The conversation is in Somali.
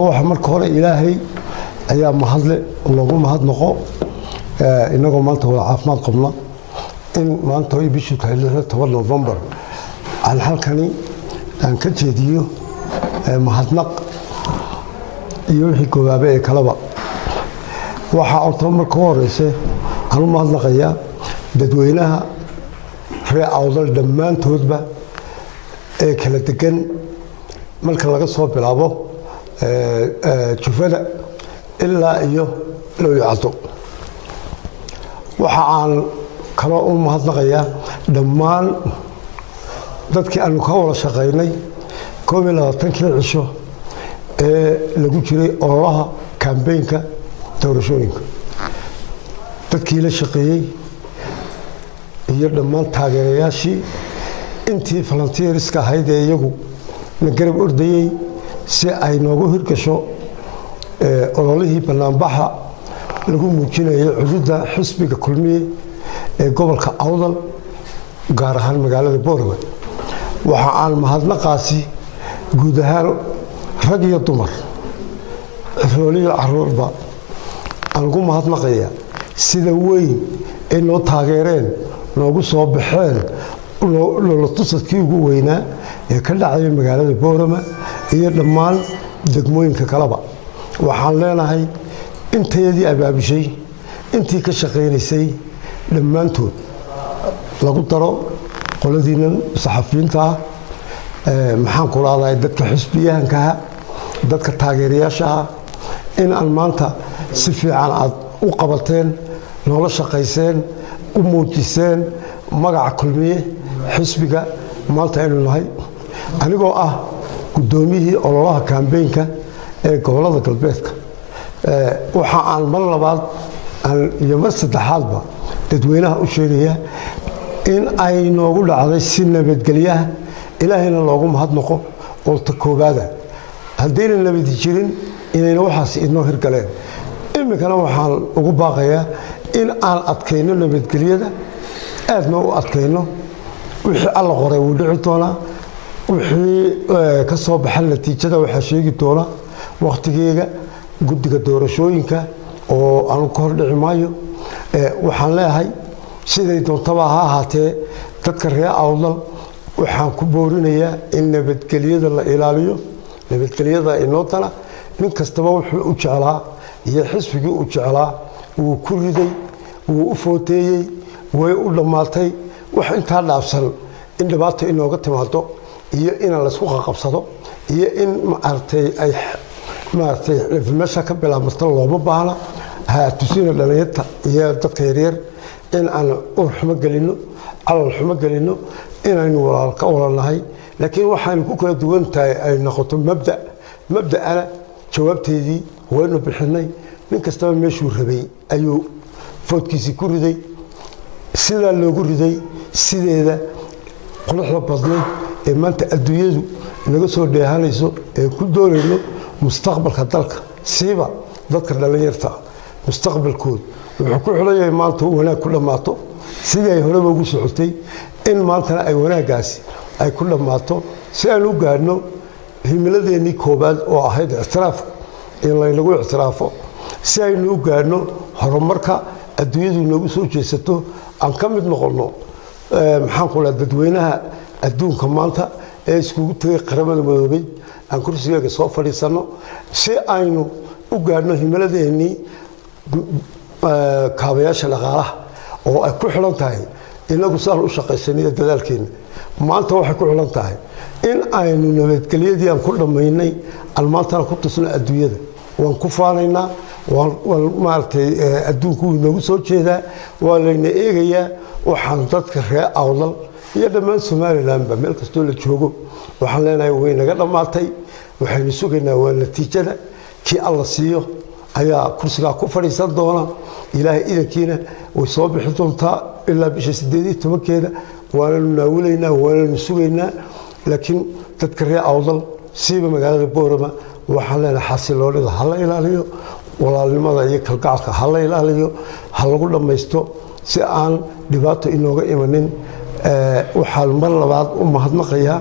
waxa marka hore ilaahay ayaa mahadle loogu mahadnaqo inagoo maanta wada caafimaad qabna in maanta ay bishu tahay 10 November aan halkani aan ka jeediyo mahadnaq iyo wixii koobaaba ee kalaba waxa uu marka horeysay aan u mahadnaqayaa dadweynaha reer awdal dhammaantoodba ee kala degan marka laga soo bilaabo jufada ilaa iyo loo yacdo waxa aan kala u mahadnaqayaa dhammaan dadkii aan ka wada shaqeynay 12 cisho ee lagu jiray ololaha campaign-ka doorashooyinka dadkii la shaqeeyay iyo dhammaan taageerayaashii intii volunteerska ahayd ee iyagu na garab ordayay si ay noogu hirgasho ololihii banaanbaxa lagu muujinayay cudurda xisbiga kulmiye ee gobolka Awdal gaar ahaan magaalada Boorama waxa aan mahadnaqaasi guud ahaan rag iyo dumar xooliyo caruurba aan ugu mahadnaqayaa sida weyn ee noo taageereen noogu soo baxeen loo tusadkii ugu weynaa ee ka dhacay magaalada Boorama iyo dhammaan degmooyinka kaleba waxaan leenahay inteedii abaabishay intii ka shaqeynaysay dhammaantood lagu daro qoladiinan saxafiyiinta maxaan ku raadayay dadka xisbiyahanka dadka taageerayaasha in aan maanta si fiican aad u qabateen noola shaqeyseen u muujiseen magaca kulmiye xisbiga maanta aynu nahay anigoo gudoomiyihii ololaha campaign-ka ee gobolada galbeedka waxa aan mar labaad iyo mar saddexaadba dadweynaha u sheegaya in ay noogu dhacday si nabadgelyaha ilaahayna loogu mahadnaqo oo ta koobaada haddayna nabad jirin inayna waxaas inoo hirgaleen imikana waxaan ugu baaqayaa in aan adkayno nabadgelyada aadna u adkayno wixii alla qoray uu dhici doonaa wixii ka soo baxay natiijada waxa sheegi doona waqtigeega guddiga doorashooyinka oo aan ku hor dhici maayo waxaan leeyahay siday doontaba ha ahaatee dadka reer Awdal waxaan ku boorinayaa in nabadgelyada la ilaaliyo nabadgelyada inoo tana nin kastaba wuxuu u jeclaa iyo xisbigii u jeclaa uu ku riday uu u footeeyay way u dhamaatay wax inta dhaafsan in dhibaato inooga timaado iyo in la isku qabsado iyo in maartay meesha ka bilaabmato looba baahna ha tusina dhalinyarta iyo dadka yaryar in aan urxuma galino calal xuma galino inaynu walaalka walaalnahay laakiin waxaan ku kala duwan tahay ay noqoto mabda'ana jawaabteedii waynu bixinay nin kastaba meeshuu rabay ayuu foodkiisii ku riday sida loogu riday sideeda quruxda badnayd ee maanta adduunyadu naga soo dheehanayso ee ku doonayno mustaqbalka dalka siiba dadka dhalinyarta mustaqbalkooda wuxuu ku xulayaa maanta wanaag ku dhamaato sidii ay hore ugu socotay in maantana ay wanaagaasi ay ku dhamaato si aan u gaadhno himiladeennii koobaad oo ahayd ictiraaf in laynagu ictiraafo si aynu u gaadhno horumarka adduunyadu nagu soo jeesato aan ka mid noqono maxaan ku leeyahay dadweynaha adduunka maanta ee iskugu tagay qaramada midoobay aan kursiga soo fadhiisano si aynu u gaadhno himiladeennii kaabayaasha dhaqaalaha oo ay ku xiran tahay inagu saan u shaqaysanay dadaalkeena maanta waxay ku xiran tahay in aynu nabadgelyadii aan ku dhamaynay aan maanta ku tusno adduunyada waan ku faanaynaa waan maartay adduunku inoogu soo jeedaa waa layna eegayaa waxaan dadka reer Awdal iyo dhammaan Somaliland meel kastoo la joogo waxaan leenahay way naga dhamaatay waxaynu sugaynaa waa natiijada kii alla siiyo ayaa kursiga ku fadhiisan doona ilaahay idankiina way soo bixi doontaa ilaa bisha 18keeda waanu naawuleynaa waanu sugaynaa laakiin dadka reer Awdal siiba magaalada Boorama waxaan leenahay xasiloonida hal ilaaliyo walaalnimada iyo kalgacalka hal ilaaliyo hal lagu dhamaysto si aan dhibaato inooga imanin waxaan mar labaad u mahadnaqayaa